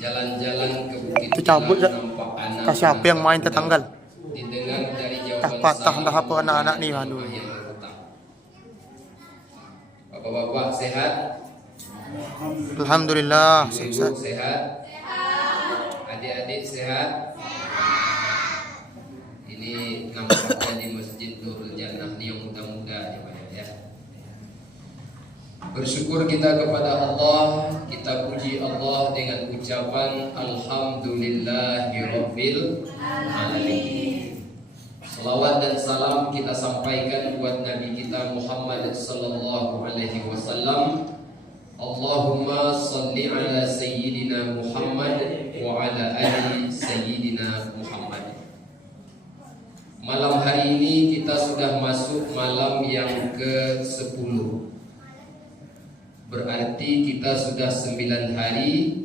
jalan-jalan ke Bukit Itu cabut Bilang, dah. nampak anak. Kasih apa yang main tetanggal? Didengar dari jawaban Tak patah salam dah apa anak-anak ni, dan aduh. akhir berhutang. Bapak-bapak sehat? Alhamdulillah. Ibu-ibu sehat? Adik-adik sehat? Ini nampaknya di Masjid Nurul Jannah ni yang muda-muda ya. Bersyukur kita kepada Allah, kita puji Allah dengan ucapan Alhamdulillahirabbil alamin. Salawat dan salam kita sampaikan buat Nabi kita Muhammad sallallahu alaihi wasallam. Allahumma salli ala sayyidina Muhammad wa ala ali sayyidina Muhammad. Malam hari ini kita sudah masuk malam yang ke-10. Berarti kita sudah 9 hari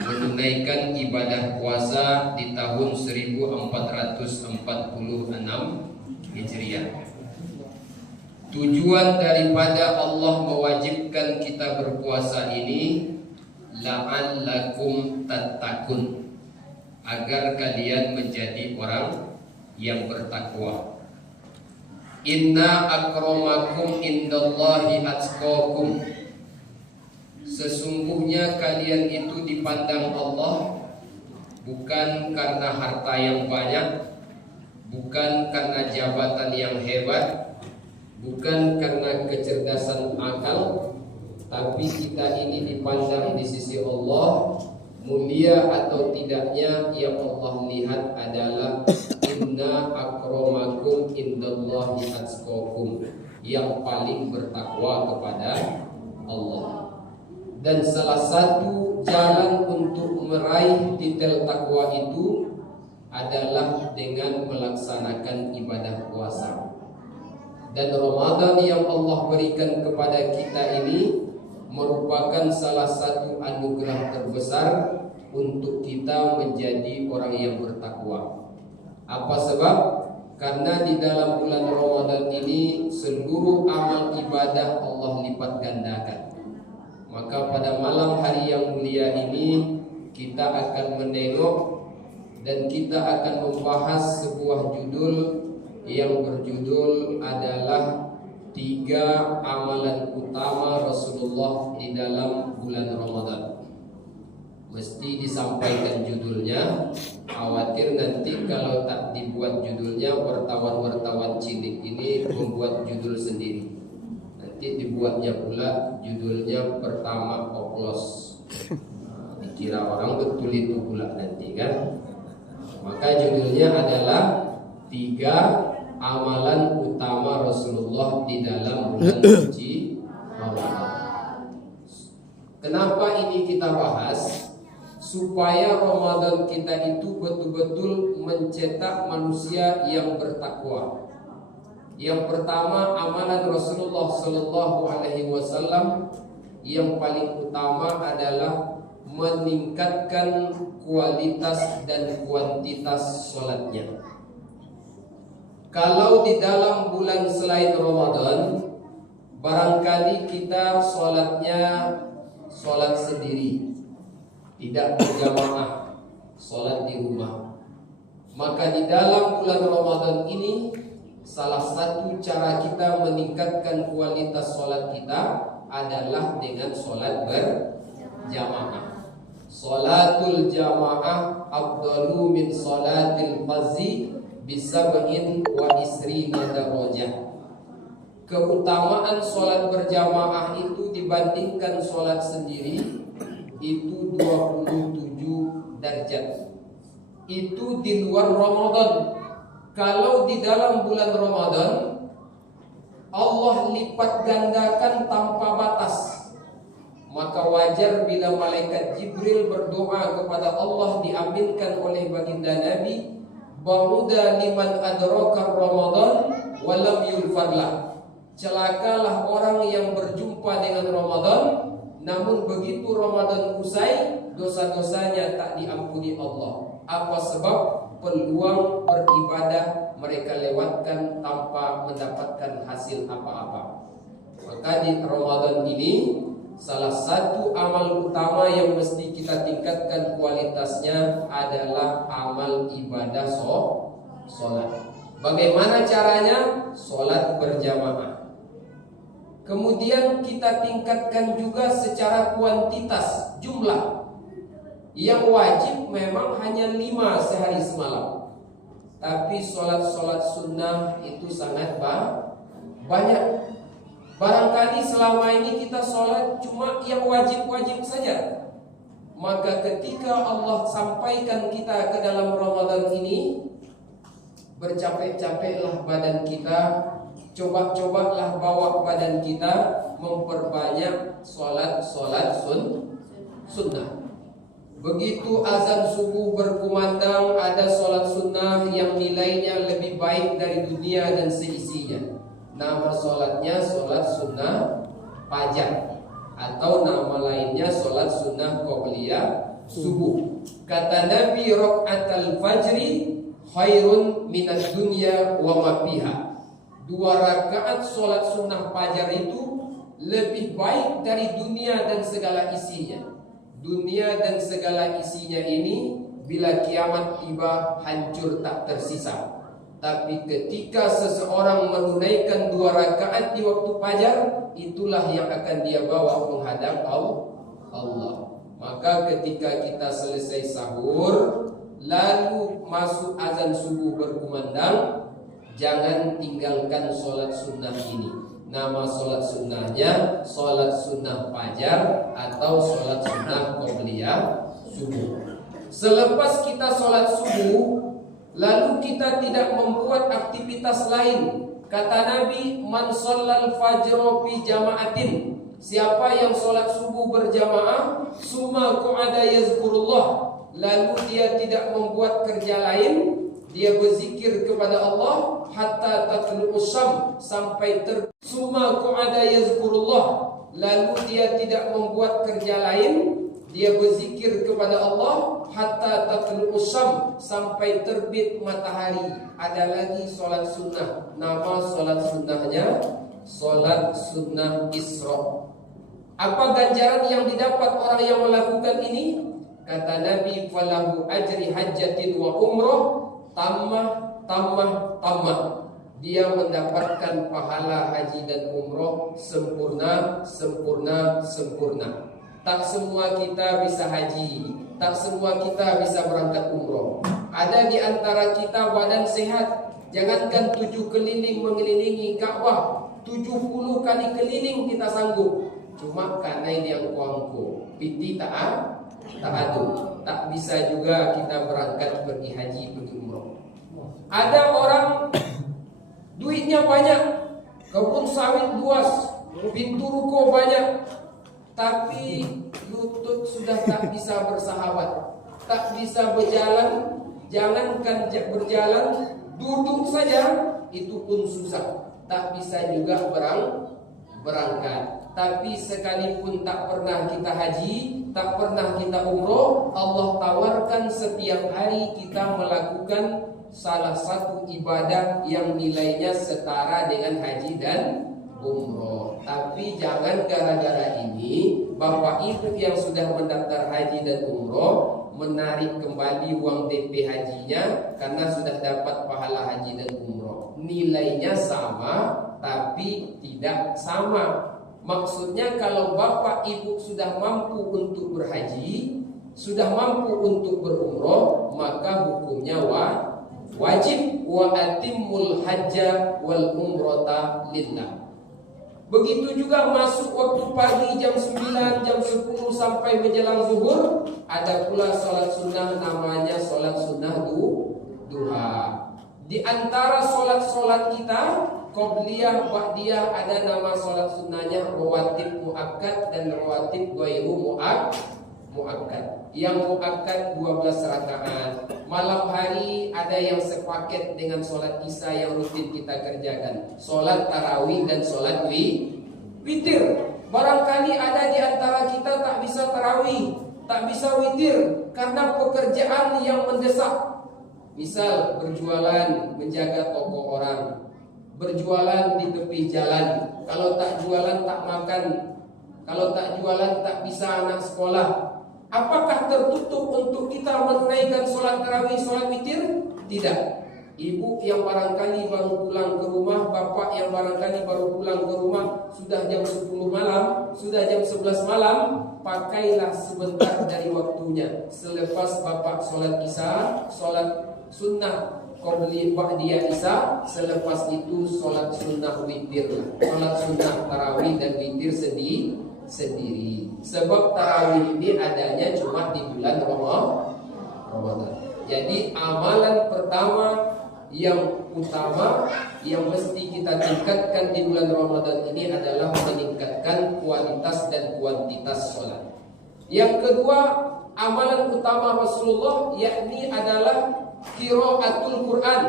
menunaikan ibadah puasa di tahun 1446 Hijriah. Tujuan daripada Allah mewajibkan kita berpuasa ini la'allakum tattaqun, agar kalian menjadi orang yang bertakwa. Inna akramakum indallahi atqakum. Sesungguhnya kalian itu dipandang Allah bukan karena harta yang banyak, bukan karena jabatan yang hebat, bukan karena kecerdasan akal, tapi kita ini dipandang di sisi Allah. Mulia atau tidaknya yang Allah lihat adalah inna akramakum indallahi atqakum, yang paling bertakwa kepada Allah. Dan salah satu jalan untuk meraih titel takwa itu adalah dengan melaksanakan ibadah puasa. Dan Ramadan yang Allah berikan kepada kita ini merupakan salah satu anugerah terbesar untuk kita menjadi orang yang bertakwa. Apa sebab? Karena di dalam bulan Ramadan ini seluruh amal ibadah Allah lipat gandakan. Maka pada malam hari yang mulia ini kita akan menengok dan kita akan membahas sebuah judul yang berjudul adalah 3 amalan utama Rasulullah di dalam bulan Ramadan. Mesti disampaikan judulnya. Khawatir nanti kalau tak dibuat judulnya, wartawan-wartawan cilik ini membuat judul sendiri. Nanti dibuatnya pula judulnya pertama oplos. Dikira orang betul itu pula nanti kan. Maka judulnya adalah 3 amalan utama Rasulullah di dalam bulan suci Ramadan. Kenapa ini kita bahas? Supaya Ramadan kita itu betul-betul mencetak manusia yang bertakwa. Yang pertama, amalan Rasulullah sallallahu alaihi wasallam yang paling utama adalah meningkatkan kualitas dan kuantitas sholatnya. Kalau di dalam bulan selain Ramadan, barangkali kita sholatnya sholat sendiri, tidak berjamaah, sholat di rumah. Maka di dalam bulan Ramadan ini, salah satu cara kita meningkatkan kualitas sholat kita adalah dengan sholat berjamaah. Sholatul jamaah afdalu min sholatil fardhi bisab'in wa isrina darajah. Keutamaan sholat berjamaah itu dibandingkan sholat sendiri itu 27 derajat. Itu di luar Ramadan. Kalau di dalam bulan Ramadan, Allah lipat gandakan tanpa batas. Maka wajar bila malaikat Jibril berdoa kepada Allah diaminkan oleh baginda Nabi, "Ba'uda liman adraka Ramadan walam yulfarlah." Celakalah orang yang berjumpa dengan Ramadan, namun begitu Ramadan usai, dosa-dosanya tak diampuni Allah. Apa sebab? Peluang beribadah mereka lewatkan tanpa mendapatkan hasil apa-apa. Maka di Ramadan ini salah satu amal utama yang mesti kita tingkatkan kualitasnya adalah amal ibadah sholat. Bagaimana caranya? Sholat berjamaah. Kemudian kita tingkatkan juga secara kuantitas, jumlah. Yang wajib memang hanya 5 sehari semalam. Tapi sholat-sholat sunnah itu sangat banyak. Barangkali selama ini kita sholat cuma yang wajib-wajib saja. Maka ketika Allah sampaikan kita ke dalam Ramadan ini, bercapek-capeklah badan kita, coba-cobalah bawa badan kita memperbanyak sholat sunnah. Begitu azan subuh berkumandang, ada sholat sunnah yang nilainya lebih baik dari dunia dan seisinya. Nama sholatnya sholat sunnah fajar, atau nama lainnya sholat sunnah qobliyah subuh. Kata Nabi, raqatul fajri khairun minad dunya wa ma fiha. 2 rakaat sholat sunnah fajar itu lebih baik dari dunia dan segala isinya. Dunia dan segala isinya ini bila kiamat tiba hancur tak tersisa. Tapi ketika seseorang menunaikan 2 rakaat di waktu fajar, itulah yang akan dia bawa menghadap Allah. Maka ketika kita selesai sahur, lalu masuk azan subuh berkumandang, jangan tinggalkan sholat sunnah ini. Nama sholat sunnahnya sholat sunnah fajar atau sholat sunnah qobliyah subuh. Selepas kita sholat subuh, lalu kita tidak membuat aktivitas lain. Kata Nabi, man shallal fajra fi jama'atin. Siapa yang sholat subuh berjamaah, summa qa'ada yazkurullah, lalu dia tidak membuat kerja lain, dia berzikir kepada Allah hatta tatlu'us syam, sampai summa qa'ada yazkurullah, lalu dia tidak membuat kerja lain, dia berzikir kepada Allah hatta tatlu'us syam, sampai terbit matahari. Ada lagi sholat sunnah, nama sholat sunnahnya sholat sunnah Isra. Apa ganjaran yang didapat orang yang melakukan ini? Kata Nabi, falahu ajri hajjatin wa umrah tamah. Dia mendapatkan pahala haji dan umroh sempurna. Tak semua kita bisa haji, tak semua kita bisa berangkat umroh. Ada di antara kita badan sehat, jangankan 7 keliling mengelilingi Ka'bah, 70 kali keliling kita sanggup. Cuma karena yang kuangku piti tak bisa juga kita berangkat pergi haji, pergi umroh. Ada orang duitnya banyak, kebun sawit luas, pintu ruko banyak, tapi lutut sudah tak bisa bersahabat, tak bisa berjalan. Jangankan berjalan, duduk saja itu pun susah, tak bisa juga berangkat. Tapi sekalipun tak pernah kita haji, tak pernah kita umroh, Allah tawarkan setiap hari kita melakukan salah satu ibadah yang nilainya setara dengan haji dan umroh. Tapi jangan gara-gara ini Bapak Ibu yang sudah mendaftar haji dan umroh menarik kembali uang DP hajinya karena sudah dapat pahala haji dan umroh. Nilainya sama tapi tidak sama. Maksudnya kalau Bapak Ibu sudah mampu untuk berhaji, sudah mampu untuk berumroh, maka hukumnya wajib wa atimmul hajja wal umrata lillah. Begitu juga masuk waktu pagi jam 9, jam 10 sampai menjelang zuhur, ada pula sholat sunnah namanya sholat sunnah duha. Di antara sholat-sholat kita, qobliyah, ba'diyah, ada nama sholat sunnahnya rawatib muakkad dan rawatib ghairu muakkad. Yang muakkad 12 rakaat. Malam hari ada yang sepaket dengan sholat isya yang rutin kita kerjakan, sholat tarawih dan sholat witir. Barangkali ada di antara kita tak bisa tarawih, tak bisa witir karena pekerjaan yang mendesak. Misal berjualan, menjaga toko orang, berjualan di tepi jalan. Kalau tak jualan tak makan, Kalau tak jualan tak bisa anak sekolah. Apakah tertutup untuk kita menunaikan sholat tarawih, sholat witir? Tidak. Ibu yang barangkali baru pulang ke rumah, bapak yang barangkali baru pulang ke rumah, sudah jam 10 malam, sudah jam 11 malam, pakailah sebentar dari waktunya. Selepas bapak sholat isya, sholat sunnah qabli ba'diyah isya, selepas itu sholat sunnah witir, sholat sunnah tarawih dan witir sendiri. Sebab tarawih ini adanya cuma di bulan Ramadan. Jadi amalan pertama yang utama yang mesti kita tingkatkan di bulan Ramadan ini adalah meningkatkan kualitas dan kuantitas sholat. Yang kedua, amalan utama Rasulullah yakni adalah qiraatul Quran,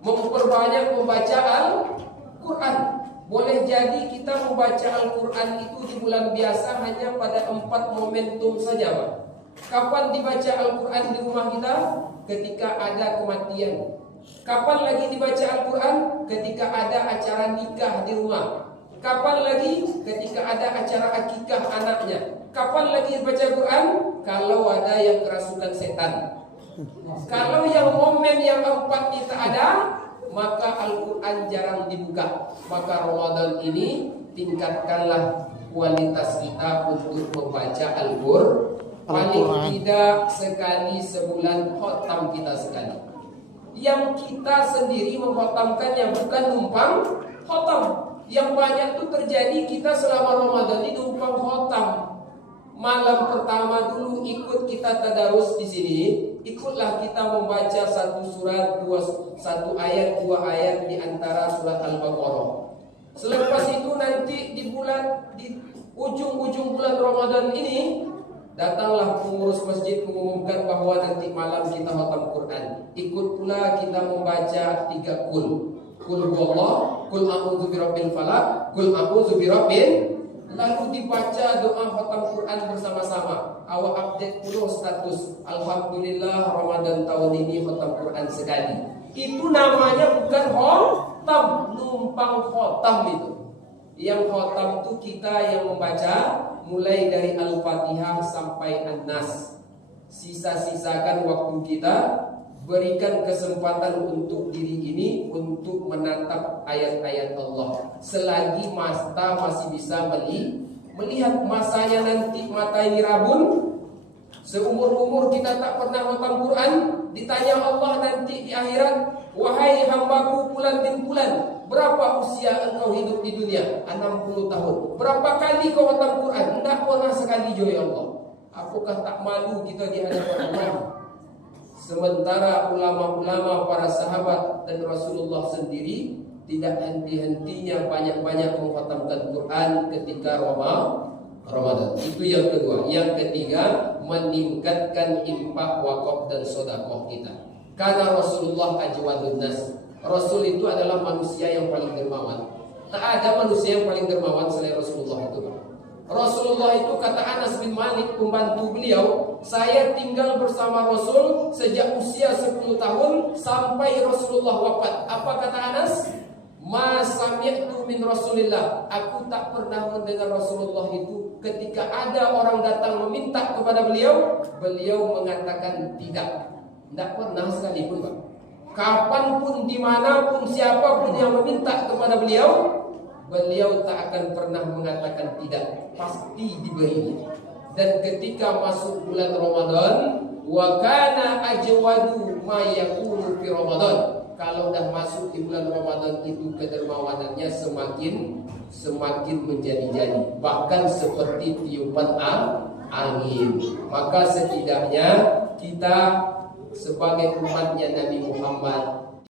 memperbanyak membaca Al-Quran. Boleh jadi kita membaca Al-Quran itu di bulan biasa hanya pada 4 momentum saja, Pak. Kapan dibaca Al-Quran di rumah kita? Ketika ada kematian. Kapan lagi dibaca Al-Quran? Ketika ada acara nikah di rumah. Kapan lagi? Ketika ada acara akikah anaknya. Kapan lagi baca Quran? Kalau ada yang kerasukan setan. Kalau yang momen yang 4 kita ada, maka Al-Quran jarang dibuka. Maka Ramadan ini tingkatkanlah kualitas kita untuk membaca Al-Quran. Paling tidak sekali sebulan khotam kita sekali. Yang kita sendiri mengkhotamkannya, bukan numpang khotam. Yang banyak tuh terjadi kita selama Ramadan ini numpang khotam. Malam pertama dulu ikut kita tadarus di sini, ikutlah kita membaca satu surat, satu ayat, 2 ayat di antara surat Al-Baqarah. Selepas itu nanti di ujung-ujung bulan Ramadan ini, datanglah pengurus masjid mengumumkan bahwa nanti malam kita khatam Quran. Ikut pula kita membaca 3 kul. Kul huwallah, kul a'udzu birabbil falaq, kul a'udzu birabbin. Lalu dibaca doa khatam Quran bersama-sama. Awak update pula status. Alhamdulillah Ramadan tahun ini khatam Quran sekali. Itu namanya bukan khatam, numpang khatam itu. Yang khatam itu kita yang membaca mulai dari Al-Fatihah sampai An-Nas. Sisa-sisakan waktu kita, berikan kesempatan untuk diri ini untuk menatap ayat-ayat Allah. Selagi mata masih bisa melihat, masanya nanti mata ini rabun, seumur-umur kita tak pernah khatam Quran, ditanya Allah nanti di akhirat, wahai hambaku fulan bin fulan, berapa usia engkau hidup di dunia? 60 tahun. Berapa kali kau khatam Quran? Tidak pernah sekali juga ya Allah. Apakah tak malu kita di hadapan Allah? Sementara ulama-ulama, para sahabat dan Rasulullah sendiri tidak henti-hentinya banyak-banyak mengkhatamkan Quran ketika Ramadan. Itu yang kedua. Yang ketiga, meningkatkan infak, wakaf dan sedekah kita. Karena Rasulullah ajwadun nas. Rasul itu adalah manusia yang paling dermawan. Tak ada manusia yang paling dermawan selain Rasulullah itu. Rasulullah itu, kata Anas bin Malik, pembantu beliau, saya tinggal bersama Rasul sejak usia 10 tahun sampai Rasulullah wafat. Apa kata Anas? Ma sami'tu min Rasulillah. Aku tak pernah mendengar Rasulullah itu ketika ada orang datang meminta kepada beliau, beliau mengatakan tidak. Tidak pernah sekalipun, Pak. Kapanpun, dimanapun, siapapun yang meminta kepada beliau, beliau tak akan pernah mengatakan tidak. Pasti diberinya. Dan ketika masuk bulan Ramadan, wa kana ajwadu ma yakunu fi Ramadan. Kalau dah masuk di bulan Ramadan itu kedermawanannya semakin menjadi-jadi, bahkan seperti tiupan angin. Maka setidaknya kita sebagai umatnya Nabi Muhammad